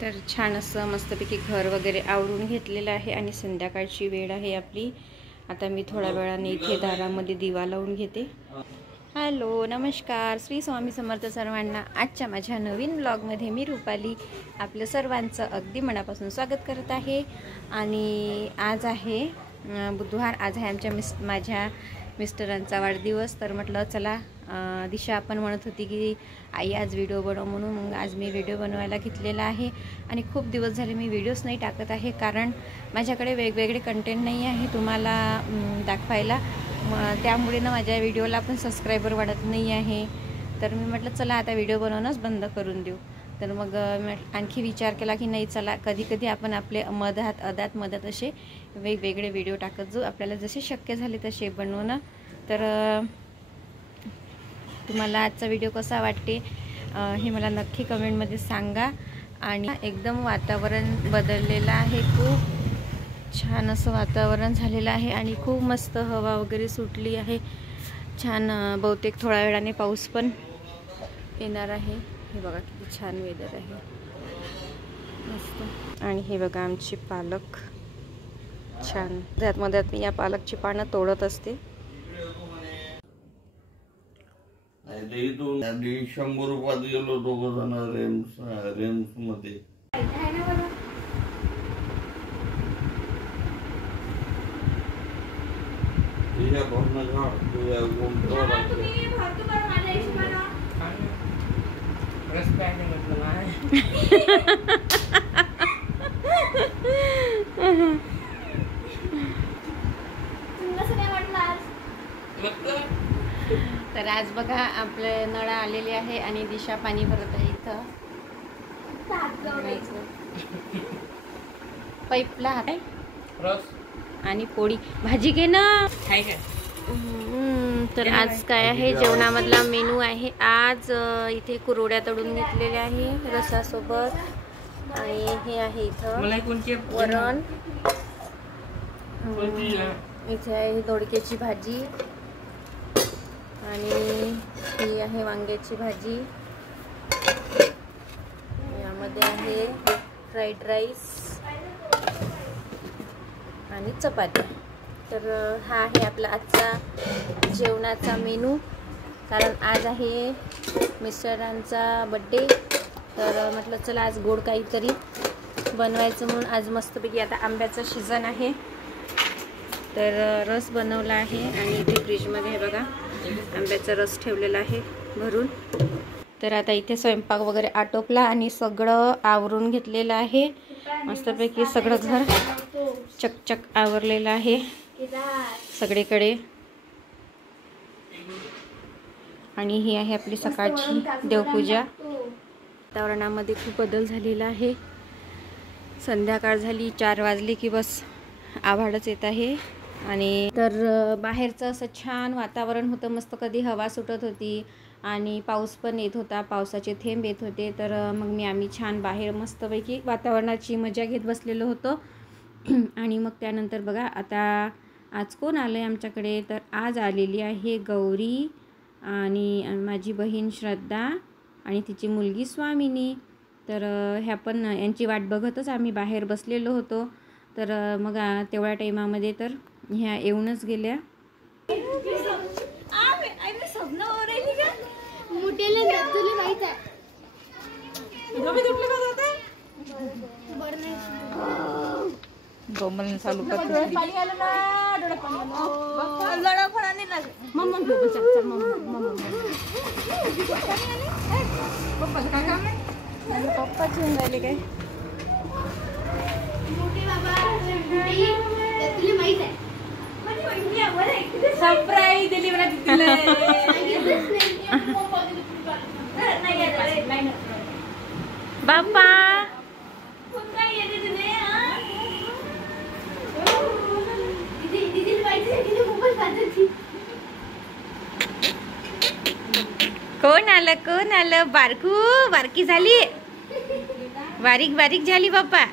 तर छान असं मस्तपैकी घर वगैरे आवरून घेतलेलं आहे आणि संध्याकाळची वेळ आहे आपली. आता मी थोड्या वेळाने इथे दारामध्ये दिवा लावून घेते. हॅलो, नमस्कार, श्री स्वामी समर्थ सर्वांना. आजच्या माझ्या नवीन ब्लॉगमध्ये मी रुपाली आपलं सर्वांचं अगदी मनापासून स्वागत करत आहे. आणि आज आहे बुधवार. आज आहे माझ्या मिस्टरांचा वाढदिवस. तर म्हटलं चला, दिशा आपण म्हणत होती की आई आज व्हिडिओ बनव म्हणून, मग आज मी व्हिडिओ बनवायला घेतलेला आहे. आणि खूप दिवस झाले मी व्हिडिओज नाही टाकत आहे, कारण माझ्याकडे वेगवेगळे कंटेंट नाही आहे तुम्हाला दाखवायला. त्यामुळे ना माझ्या व्हिडिओला पण सबस्क्रायबर वाढत नाही आहे. तर मी म्हटलं चला आता व्हिडिओ बनवणंच बंद करून देऊ. तर मग आणखी विचार केला की नाही, चला कधी कधी आपण आपले मदत असे वेगवेगळे व्हिडिओ टाकत जाऊ, आपल्याला जसे शक्य झाले तसे बनवणं. तर तुम्हाला आजचा व्हिडिओ कसा वाटते हे मला नक्की कमेंटमध्ये सांगा. आणि एकदम वातावरण बदललेलं आहे, खूप छान असं वातावरण झालेलं आहे आणि खूप मस्त हवा वगैरे सुटली आहे. छान, बहुतेक थोड्या वेळाने पाऊस पण येणार आहे. हे बघा किती छान वेदर आहे, मस्त. आणि हे बघा आमची पालक छान. मध्यात मी या पालकची पानं तोडत असते. 100 रुपयात गेलो दोघं जण रेम्स मध्ये. तर आज बघा आपले नळ आलेले आहे आणि दिशा पाणी भरत आहे इथं. पाईपला हात आणि पोळी भाजी घे ना. तर आज काय आहे जेवणामधला मेनू आहे. आज इथे कुरवड्या तळून घेतलेल्या आहे रसासोबत. आणि हे आहे इथं वरण. इथे आहे दोडक्याची भाजी आणि ही आहे वांग्याची भाजी. यामध्ये आहे फ्राईड राईस आणि चपाती. तर हा आहे आपला आजचा जेवणाचा मेनू, कारण आज आहे मिस्टरांचा बड्डे. तर म्हटलं चला आज गोड काहीतरी बनवायचं म्हणून आज मस्तपैकी, आता आंब्याचा सीझन आहे तर रस बनवला आहे. आणि इथे फ्रीजमध्ये हे बघा आंब्याचा रस ठेवलेला आहे भरून. तर आता इथे स्वयंपाक वगैरे आटोपला आणि सगळं आवरून घेतलेलं आहे. मस्तपैकी सगळं घर चकचक आवरलेलं आहे सगळीकडे. आणि ही आहे आपली सकाळची देवपूजा. वातावरणामध्ये खूप बदल झालेला आहे. संध्याकाळ झाली, 4 वाजले की बस आभाळच येत आहे. आणि तर बाहेरचं असं छान वातावरण होतं, मस्त. कधी हवा सुटत होती आणि पाऊस पण येत होता, पावसाचे थेंब येत होते. तर मग आम्ही छान बाहेर मस्तपैकी वातावरणाची मजा घेत बसलेलो होतो. आणि मग त्यानंतर बघा आता आज कोण आलं आहे आमच्याकडे. तर आज आलेली आहे गौरी आणि माझी बहीण श्रद्धा आणि तिची मुलगी स्वामिनी. तर ह्या पण यांची वाट बघतच आम्ही बाहेर बसलेलो होतो. तर मग तेवढ्या टाईमामध्ये तर ह्या येऊनच गेल्या. चालू पप्पा घेऊन राहिले काय. सरप्राईज दिली बाप्पा. कोण आलं बारकी झाली, बारीक झाली बाप्पा.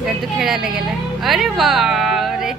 गद्दू खेळायला गेला. अरे बापरे.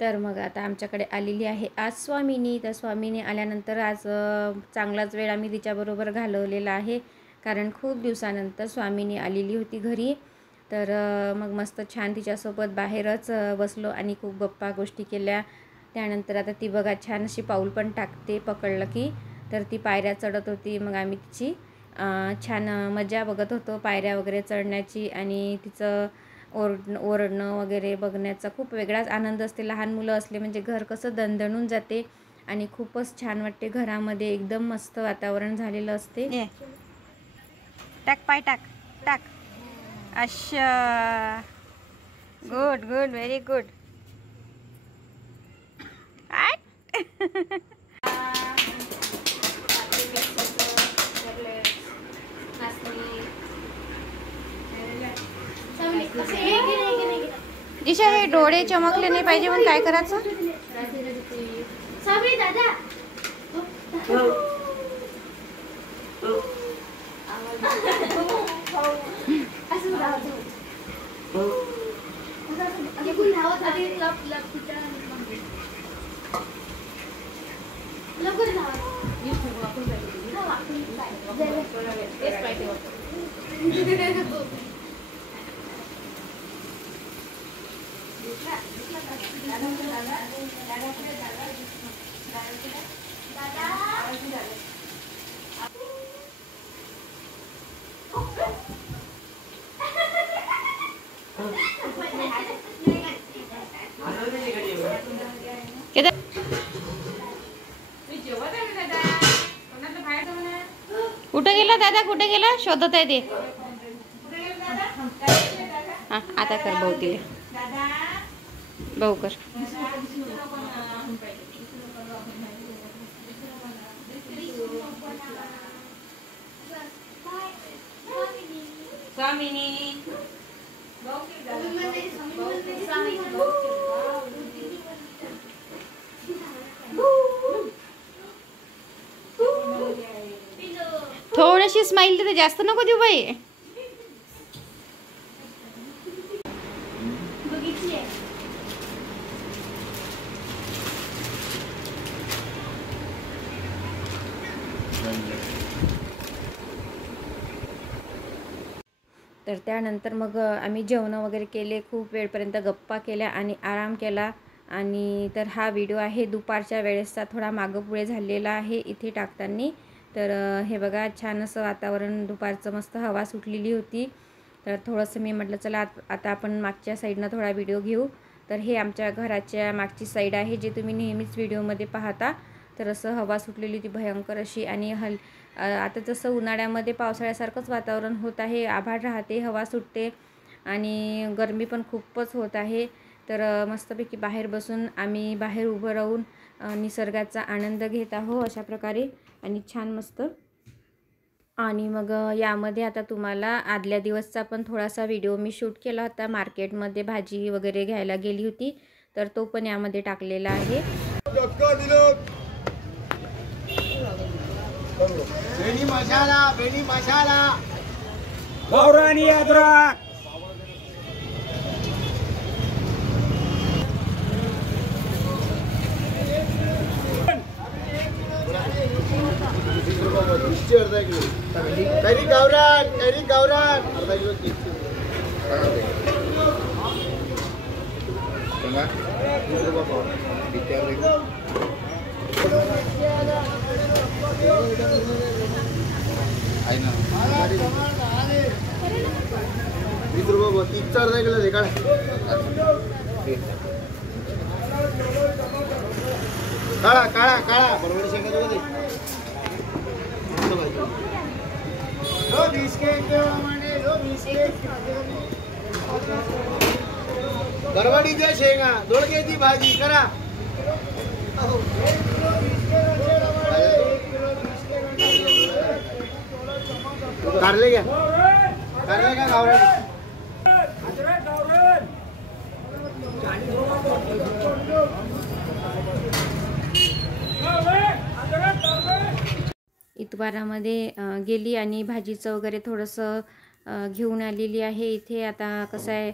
तर मग आता आमच्याकडे आलेली आहे आज स्वामिनी. तर स्वामिनी आल्यानंतर आज चांगलाच वेळ आम्ही तिच्याबरोबर घालवलेला आहे, कारण खूप दिवसानंतर स्वामिनी आलेली होती घरी. तर मग मस्त छान तिच्यासोबत बाहेरच बसलो आणि खूप गप्पा गोष्टी केल्या. त्यानंतर आता ती बघा छान अशी पाऊल पण टाकते पकडलं की. तर ती पायऱ्या चढत होती. मग आम्ही तिची छान मजा बघत होतो पायऱ्या वगैरे चढण्याची. आणि तिचं ओरडणं वगैरे बघण्याचा खूप वेगळाच आनंद असते. लहान मुलं असले म्हणजे घर कसं दणदणून जाते आणि खूपच छान वाटते. घरामध्ये एकदम मस्त वातावरण झालेलं असते. टाक पाय टाक टाक. अच्छा, गुड गुड, व्हेरी गुड. दिशा, हे डोळे चमकले नाही पाहिजे म्हणून काय करायचं? कुठे गेला दादा, कुठे गेला? शोधत आहे ते. हा, आता कर भाऊ तिले. भाऊ कर. स्वामिनी थोडीशी स्माइल देते, जास्त नको देऊ बाई. तर त्यानंतर मग आम्ही जेवण वगैरे केले, खूप वेळपर्यंत गप्पा केल्या आणि आराम केला. आणि तर हा व्हिडिओ आहे दुपारच्या वेळेसचा, थोडा मागं पुढे झालेला आहे इथे टाकताना. तर हे बघा छान असं वातावरण, दुपारचं मस्त हवा सुटलेली होती. तर थोडंसं मी म्हटलं चला आता आपण मागच्या साईडनं थोडा व्हिडिओ घेऊ. तर हे आमच्या घराच्या मागची साईड आहे, जे तुम्ही नेहमीच व्हिडिओमध्ये पाहता. तर असं हवा सुटलेली होती भयंकर अशी. आणि आता जसं उन्हाळ्यामध्ये पावसाळ्यासारखंच वातावरण होत आहे. आभाळ राहते, हवा सुटते आणि गरमी पण खूपच होत आहे. तर मस्तपैकी बाहेर बसून आम्ही बाहेर उभं राहून निसर्गाचा आनंद घेत आहो अशा प्रकारे. आणि छान मस्त. आणि मग यामध्ये आता तुम्हाला आदल्या दिवसचा पण थोडासा व्हिडिओ मी शूट केला होता. मार्केटमध्ये भाजी वगैरे घ्यायला गेली होती, तर तो पण यामध्ये टाकलेला आहे. बेनी मसाला, बेनी मसाला, गौरानी अदरक. अर्धा किलो कैरी गावरान, कैरी गावरान अर्धा किलो. ₹20 तीसचा अर्धा किलो दे. काढा काळा काळा काळा बरोबर शेंगा दोघं दे. गरवाडीच्या शेंगा, दोडक्याची भाजी करा. कारले घ्या. कारले का गावरान? इतवारामध्ये गेली आणि भाजीचं वगैरे थोडंसं घेऊन आलेली आहे. इथे आता कसं आहे,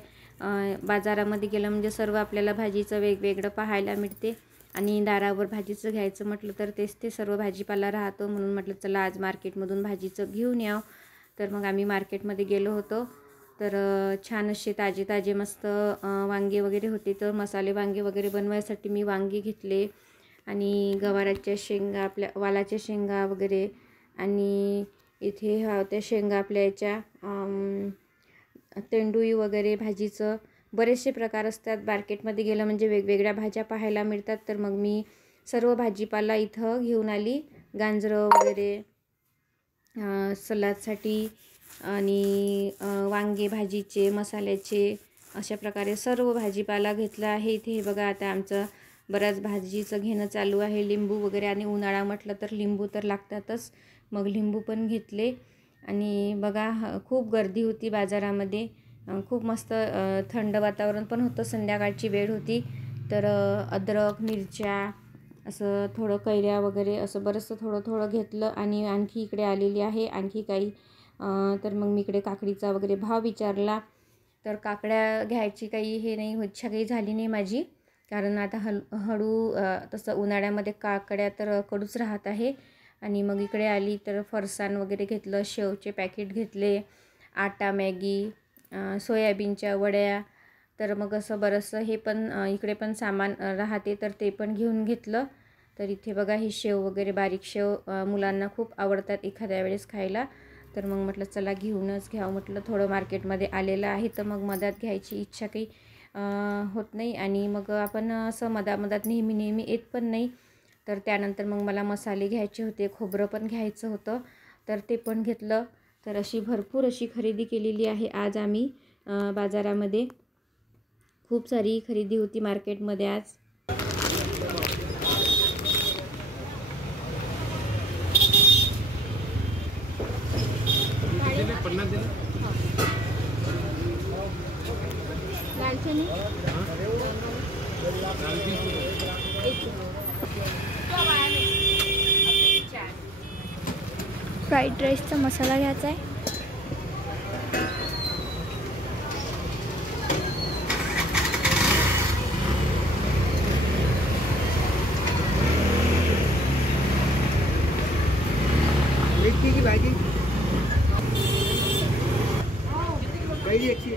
बाजारामध्ये गेलं म्हणजे सर्व आपल्याला भाजीचं वेगवेगळं पाहायला मिळते आणि दारावर भाजीचं घ्यायचं म्हटलं तर तेच ते सर्व भाजीपाला राहतो. म्हणून म्हटलं चला आज मार्केटमधून भाजीचं घेऊन यावं. तर मग आम्ही मार्केटमध्ये गेलो होतो. तर छान असे ताजे ताजे मस्त वांगे वगैरे होते. तर मसाले वांगे वगैरे बनवायसाठी मी वांगे घेतले आणि गवाराच्या शेंगा, आपल्या वालाच्या शेंगा वगैरे, आणि इथे त्या शेंगा आपल्या याच्या तेंडुई वगैरे भाजीचं बरेचसे प्रकार असतात. मार्केटमध्ये गेलं म्हणजे वेगवेगळ्या भाज्या पाहायला मिळतात. तर मग मी सर्व भाजीपाला इथं घेऊन आली. गाजरं वगैरे सलादसाठी आणि वांगे भाजीचे, मसाल्याचे, अशा प्रकारे सर्व भाजीपाला घेतला आहे. इथे हे बघा आता आमचं बऱ्याच भाजीचं घेणं चालू आहे. लिंबू वगैरे, आणि उन्हाळा म्हटलं तर लिंबू तर लागतातच. मग लिंबू पण घेतले. आणि बघा खूप गर्दी होती बाजारामध्ये. खूप मस्त थंड वातावरण पण होतं. संध्याकाळची वेळ होती. तर अद्रक, मिरच्या, असं थोडं कैऱ्या वगैरे असं बरंचसं थोडं थोडं घेतलं. आणि आणखी इकडे आलेली आहे आणखी काही. तर मग मी इकडे काकडीचा वगैरे भाव विचारला. तर काकड्या घ्यायची काही हे नाही, इच्छा काही झाली नाही माझी, कारण आता हळू तसं उन्हाळ्यामध्ये काकड्या तर कडूच राहत आहे. आणि मग इकडे आली तर फरसाण वगैरे घेतलं, शेवचे पॅकेट घेतले, आटा मॅगी, सोयाबीनच्या वड्या. तर मग असं बरंचसं हे पण इकडे पण सामान राहते तर ते पण घेऊन घेतलं. तर इथे बघा ही शेव वगैरे, बारीक शेव मुलांना खूप आवडतात एखाद्या वेळेस खायला. तर मग म्हटलं चला घेऊनच घ्यावं म्हटलं. थोडं मार्केटमध्ये आलेलं आहे तर मग मधात घ्यायची इच्छा काही होत नाही. आणि मग आपण असं मधात नेहमी येत पण नाही. तर त्यानंतर मग मला मसाले घ्यायचे होते, खोबरं पण घ्यायचं होतं, तर ते पण घेतलं. तर अशी भरपूर अशी खरेदी केलेली आहे आज आम्ही बाजारामध्ये. खूप सारी खरेदी होती मार्केटमध्ये आज. फ्राईड राईसचा मसाला घ्यायचा आहे. मेथी की भाजी कैरी अच्छी.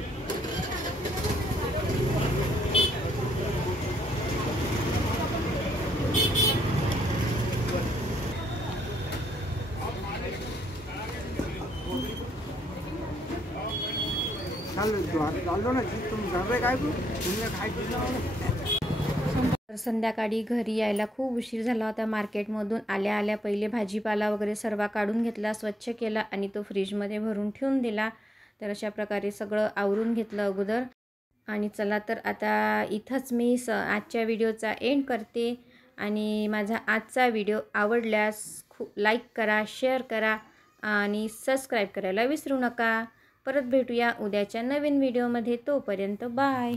तर संध्याकाळी घरी यायला खूप उशीर झाला होता. मार्केटमधून आल्या पहिले भाजीपाला वगैरे सर्व काढून घेतला, स्वच्छ केला आणि तो फ्रीजमध्ये भरून ठेवून दिला. तर अशा प्रकारे सगळं आवरून घेतलं अगोदर. आणि चला तर आता इथंच मी आजच्या व्हिडिओचा एंड करते. आणि माझा आजचा व्हिडिओ आवडल्यास लाईक करा, शेअर करा आणि सबस्क्राईब करायला विसरू नका. परत भेटूया उद्याच्या नवीन व्हिडिओमध्ये. तोपर्यंत बाय.